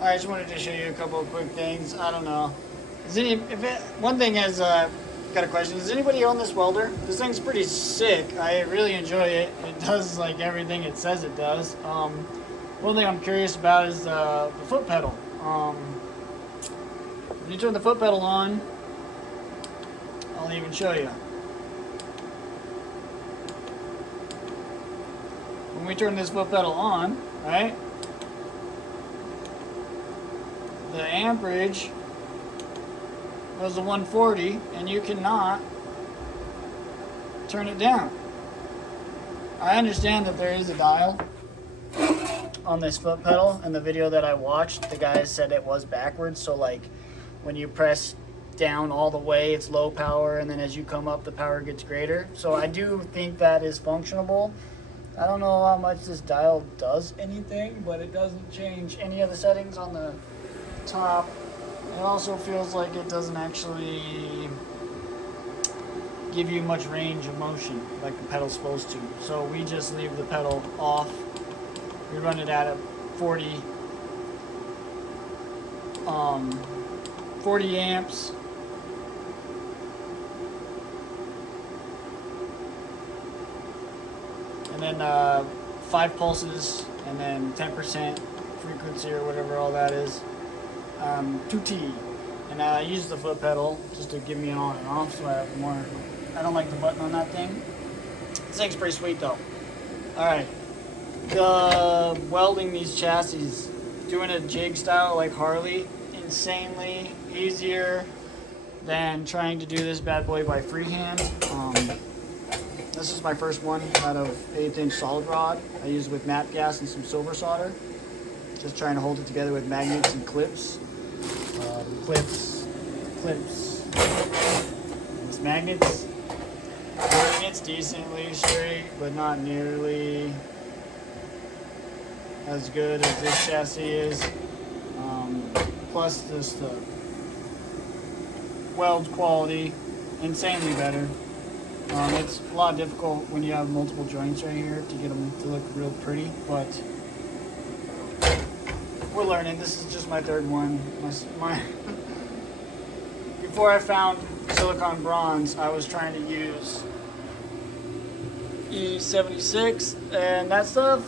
I just wanted to show you a couple of quick things. I don't know. One thing is, got a question. Does anybody own this welder? This thing's pretty sick. I really enjoy it. It does like everything it says it does. One thing I'm curious about is the foot pedal. When you turn the foot pedal on, I'll even show you. When we turn this foot pedal on, right? The amperage was the 140, and you cannot turn it down. I understand that there is a dial on this foot pedal. In the video that I watched, the guy said it was backwards, so like when you press down all the way, it's low power, and then as you come up, the power gets greater. So I do think that is functionable. I don't know how much this dial does anything, but it doesn't change any of the settings on the top. It also feels like it doesn't actually give you much range of motion like the pedal's supposed to. So we just leave the pedal off. We run it at a 40 amps. And then 5 pulses, and then 10% frequency or whatever all that is. 2T. And I use the foot pedal just to give me an on and off, so I have more. I don't like the button on that thing. This thing's pretty sweet though. Alright. Welding these chassis, doing a jig style like Harley, insanely easier than trying to do this bad boy by freehand. This is my first one out of 1/8 inch solid rod. I used it with nap gas and some silver solder. Just trying to hold it together with magnets and clips. Clips. These magnets. It's decently straight, but not nearly as good as this chassis is. Plus, just the weld quality, insanely better. It's a lot difficult when you have multiple joints right here to get them to look real pretty, but we're learning. This is just my third one. Before I found silicon bronze, I was trying to use E76, and that stuff,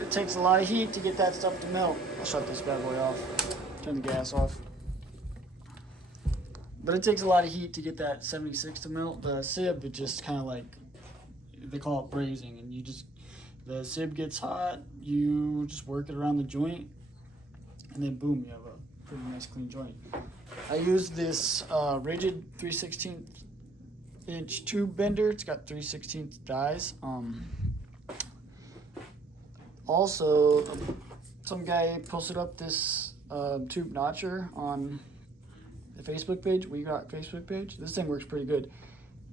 it takes a lot of heat to get that stuff to melt. I'll shut this bad boy off. Turn the gas off. But it takes a lot of heat to get that 76 to melt. The sib, it just kind of like, they call it brazing, and the sib gets hot, you just work it around the joint, and then boom, you have a pretty nice clean joint. I use this rigid 3/16 inch tube bender. It's got 3/16 dies. Also, some guy posted up this tube notcher on the Facebook page, WeRCRock Facebook page. This thing works pretty good.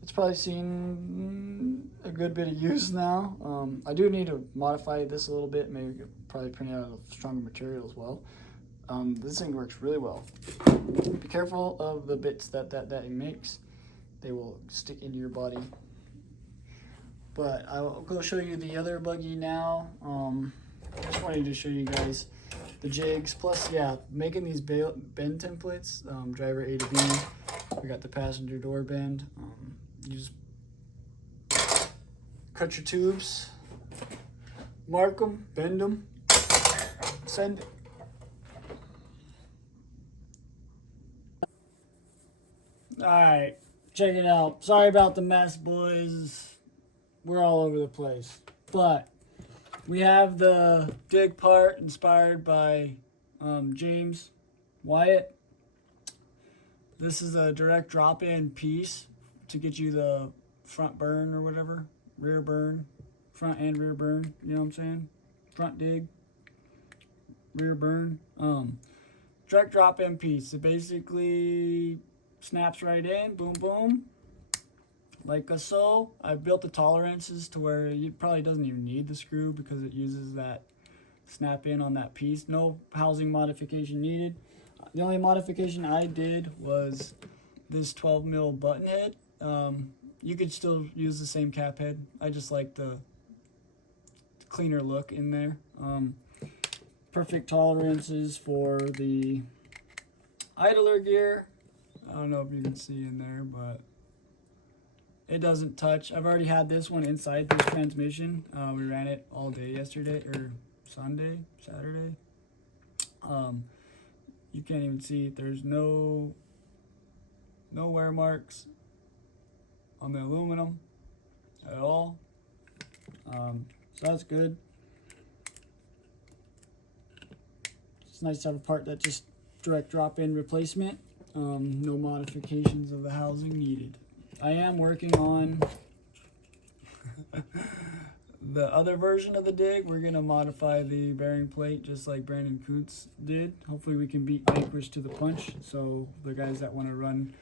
It's probably seen a good bit of use now. I do need to modify this a little bit, maybe probably print it out of stronger material as well. This thing works really well. Be careful of the bits that it makes. They will stick into your body. But I'll go show you the other buggy now. Just wanted to show you guys the jigs. Plus, yeah, making these bend templates, driver A to B. We got the passenger door bend. You just cut your tubes, mark them, bend them, send it. Alright, check it out. Sorry about the mess, boys. We're all over the place. But we have the jig part inspired by James Wyatt. This is a direct drop-in piece to get you the front burn or whatever. Rear burn. Front and rear burn. You know what I'm saying? Front dig. Rear burn. Direct drop-in piece. It basically snaps right in. Boom, boom. Like so. I built the tolerances to where it probably doesn't even need the screw because it uses that snap in on that piece. No housing modification needed. The only modification I did was this 12 mil button head. You could still use the same cap head. I just like the cleaner look in there. perfect tolerances for the idler gear. I don't know if you can see in there, but it doesn't touch. I've already had this one inside this transmission. We ran it all day yesterday, or Saturday. You can't even see, there's no wear marks on the aluminum at all. So that's good. It's nice to have a part that just direct drop-in replacement. No modifications of the housing needed. I am working on the other version of the dig. We're going to modify the bearing plate just like Brandon Kuntz did. Hopefully we can beat Vanquish to the punch. So the guys that want to run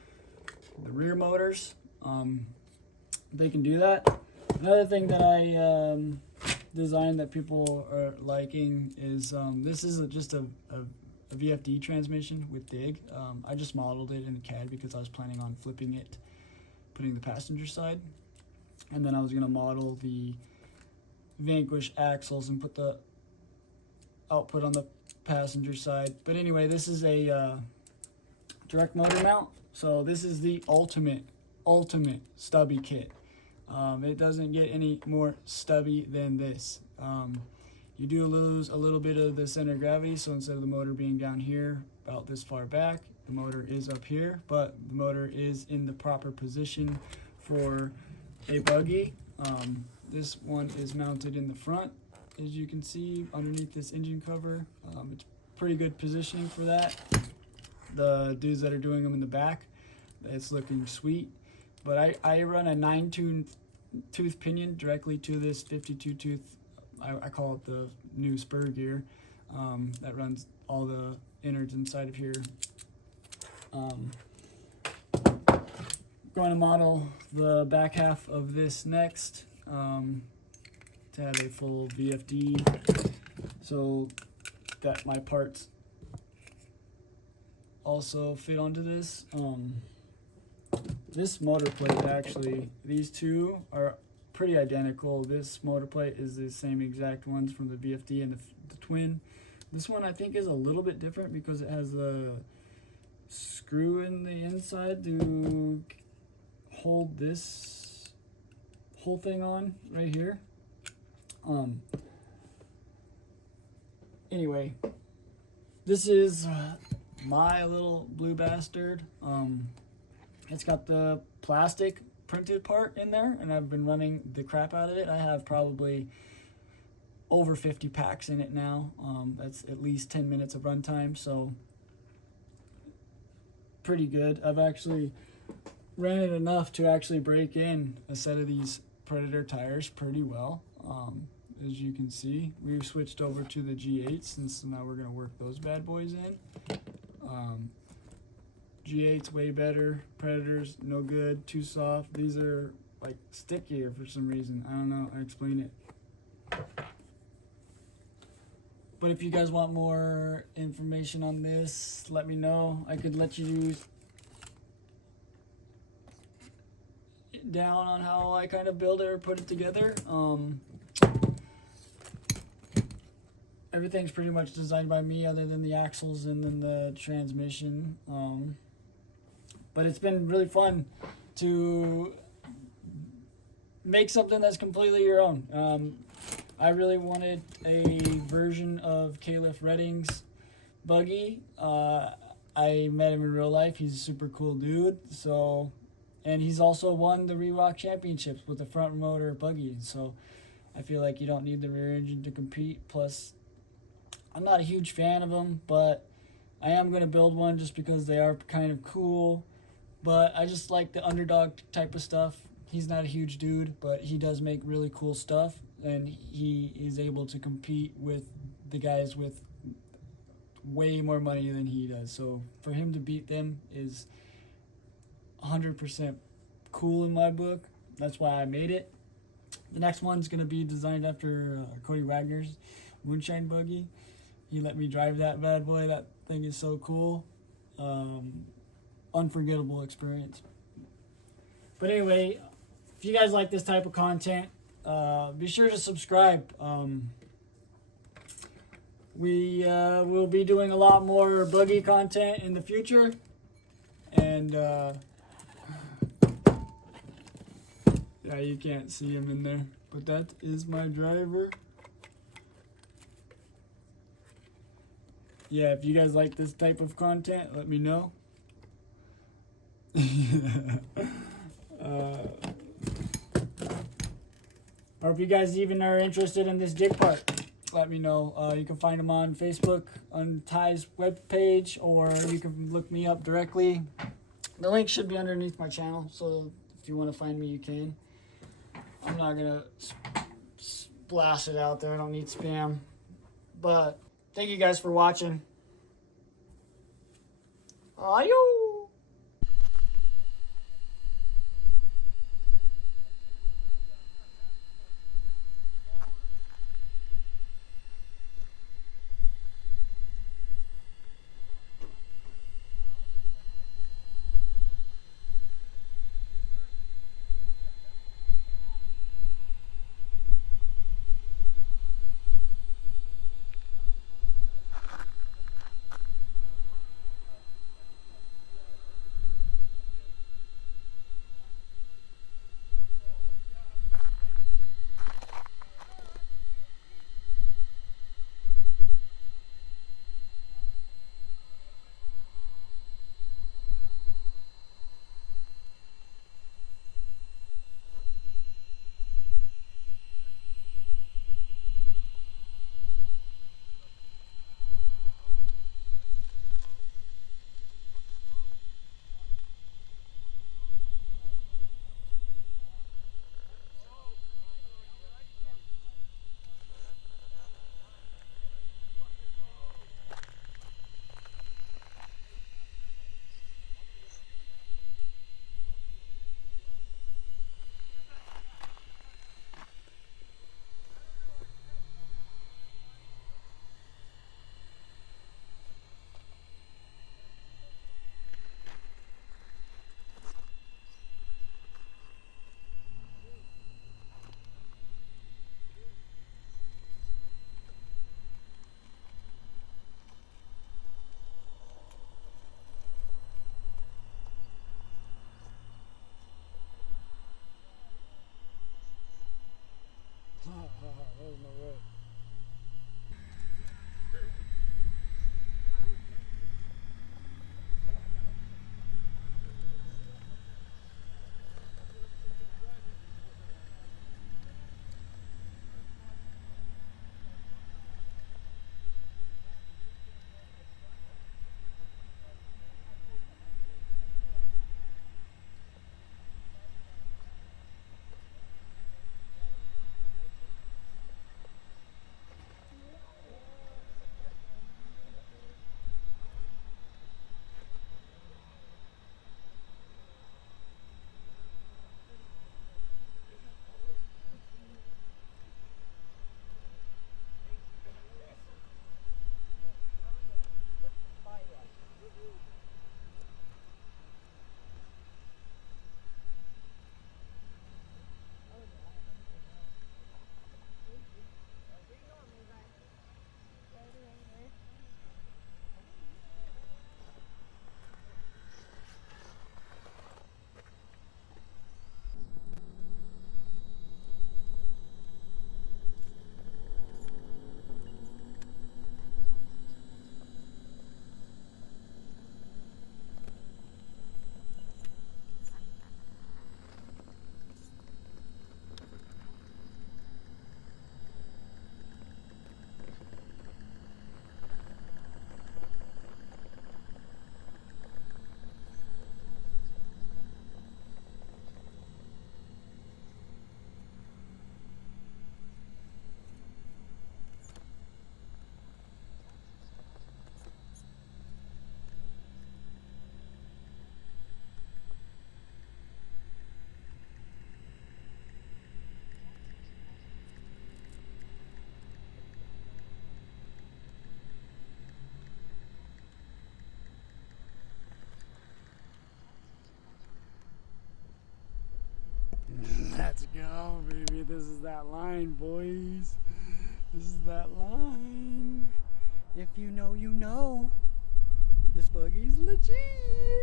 the rear motors, they can do that. Another thing that I designed that people are liking is this is just a VFD transmission with dig. I just modeled it in CAD because I was planning on flipping it, putting the passenger side, and then I was going to model the Vanquish axles and put the output on the passenger side. But anyway, this is a direct motor mount, so this is the ultimate stubby kit. It doesn't get any more stubby than this. You do lose a little bit of the center of gravity, so instead of the motor being down here about this far back, the motor is up here, but the motor is in the proper position for a buggy. This one is mounted in the front, as you can see, underneath this engine cover. It's pretty good positioning for that. The dudes that are doing them in the back, it's looking sweet. But I run a 9-tooth pinion directly to this 52-tooth, I call it the new spur gear, that runs all the innards inside of here. Going to model the back half of this next, to have a full VFD, so that my parts also fit onto this. This motor plate, actually, these two are pretty identical. This motor plate is the same exact ones from the VFD and the twin. This one I think is a little bit different because it has a screw in the inside to hold this whole thing on right here. Anyway, this is my little blue bastard. It's got the plastic printed part in there, and I've been running the crap out of it. I have probably over 50 packs in it now. That's at least 10 minutes of runtime, so pretty good. I've actually ran it enough to actually break in a set of these Predator tires pretty well. As you can see, we've switched over to the G8s, and so now we're going to work those bad boys in. G8's way better. Predators, no good, too soft. These are like stickier for some reason. I don't know, I explain it. But if you guys want more information on this, let me know. I could let you down on how I kind of build it or put it together. Everything's pretty much designed by me other than the axles and then the transmission. But it's been really fun to make something that's completely your own. I really wanted a version of Caliph Redding's buggy. I met him in real life. He's a super cool dude. So, and he's also won the WeRCRock championships with the front motor buggy. So I feel like you don't need the rear engine to compete. Plus, I'm not a huge fan of them, but I am going to build one just because they are kind of cool. But I just like the underdog type of stuff. He's not a huge dude, but he does make really cool stuff, and he is able to compete with the guys with way more money than he does. So for him to beat them is 100% cool in my book. That's why I made it. The next one's going to be designed after Cody Wagner's Moonshine buggy. He let me drive that bad boy. That thing is so cool. Unforgettable experience. But anyway, if you guys like this type of content, be sure to subscribe. We will be doing a lot more buggy content in the future. And yeah, you can't see him in there, but that is my driver. Yeah, if you guys like this type of content, let me know. Or if you guys even are interested in this dig part, let me know. You can find them on Facebook on Ty's webpage, or you can look me up directly. The link should be underneath my channel, so if you want to find me, you can. I'm not gonna blast it out there. I don't need spam. But thank you guys for watching. Ayo! There's no way. Let's go, baby. This is that line, boys. This is that line. If you know, you know. This buggy's legit.